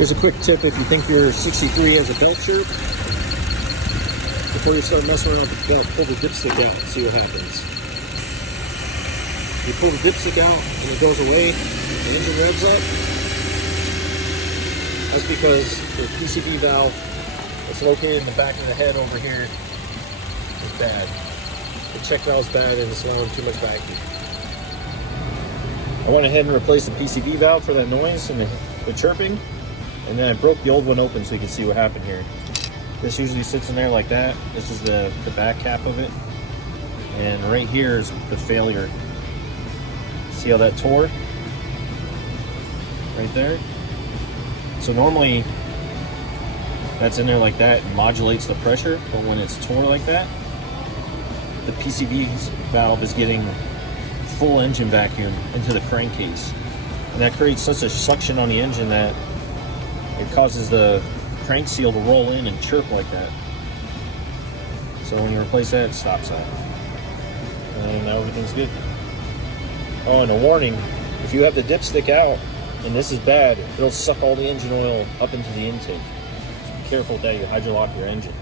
Here's a quick tip if you think your 63 has a belt chirp. Before you start messing around with the belt, pull the dipstick out and see what happens. You pull the dipstick out and it goes away, the engine revs up. That's because the PCV valve that's located in the back of the head over here is bad. The check valve's bad and it's allowing too much vacuum. I went ahead and replaced the PCV valve for that noise and the chirping, and then I broke the old one open so you can see what happened here. This usually sits in there like that. This is the back cap of it, and right here is the failure. See how that tore? Right there. So normally that's in there like that and modulates the pressure, but when it's tore like that, the PCV valve is getting full engine vacuum into the crankcase, and that creates such a suction on the engine that it causes the crank seal to roll in and chirp like that. So when you replace that, it stops that, and now everything's good. Oh, and a warning, if you have the dipstick out and this is bad, it'll suck all the engine oil up into the intake. So be careful that you hydrolock your engine.